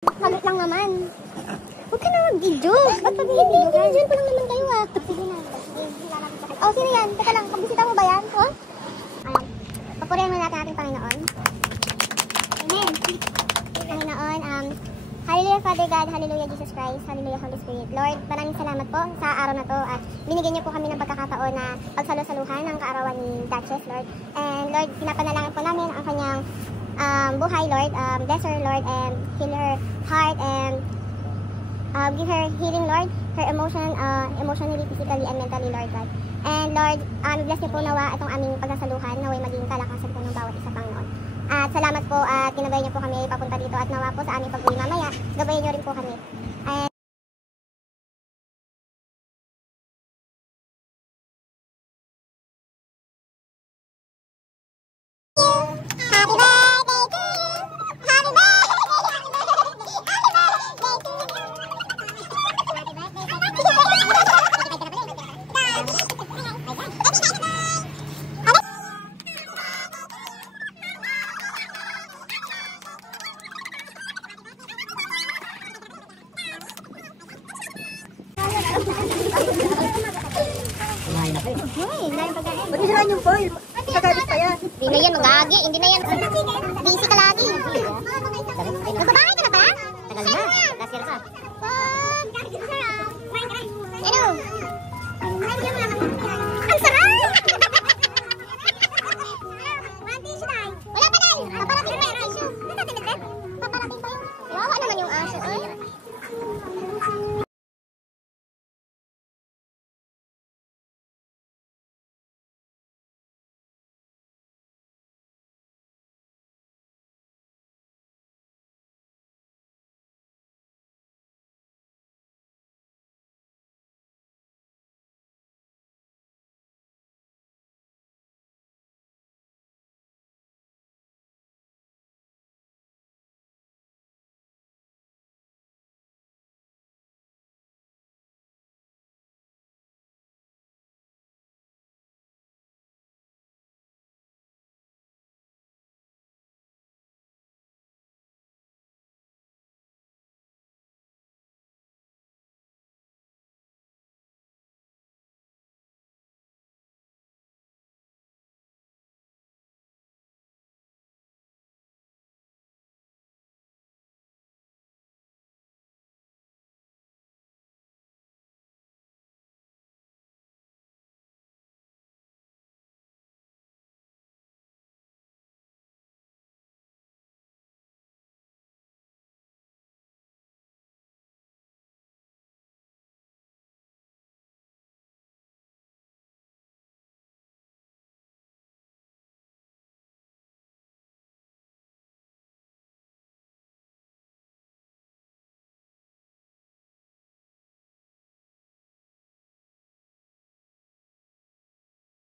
Saglit lang naman. Huwag ka na mag-video. Ba't pag-video ka? Diyan pa lang naman kayo ah. Sige na. Oh, sino yan? Teka lang, pagbisita mo ba yan? Oh? Ayan. Papurihan muna natin ating Panginoon. Amen. Panginoon, Hallelujah Father God, Hallelujah Jesus Christ, Hallelujah Holy Spirit. Lord, maraming salamat po sa araw na to at binigyan niyo po kami ng pagkakataon na pagsalo-saluhan ng kaarawan ni Duchess, Lord. And Lord, pinapanalangin po namin ang kanyang buhay, Lord. Bless her, Lord, and heal her heart and give her healing, Lord. Her emotionally, physically, and mentally, Lord God. And Lord, bless niyo po nawa itong aming pagsasaluhan, naway maging kalakasan po ng bawat isa, Panginoon. At salamat po at ginabayan niyo po kami papunta dito at nawa po sa aming pag-uwi mamaya, gabayan niyo rin po kami. And Pwede sila yung foil. Kagalit pa yan. hindi na yan, magagi. Hindi na yan. Busy ka lagi. Nagbabahay ka na ba? Tagal na. Kasir ka. Ano? Ang sarap! Wala pa dahil. Paparating pa yung tissue. Paparating pa yung... Wawa naman yung aso.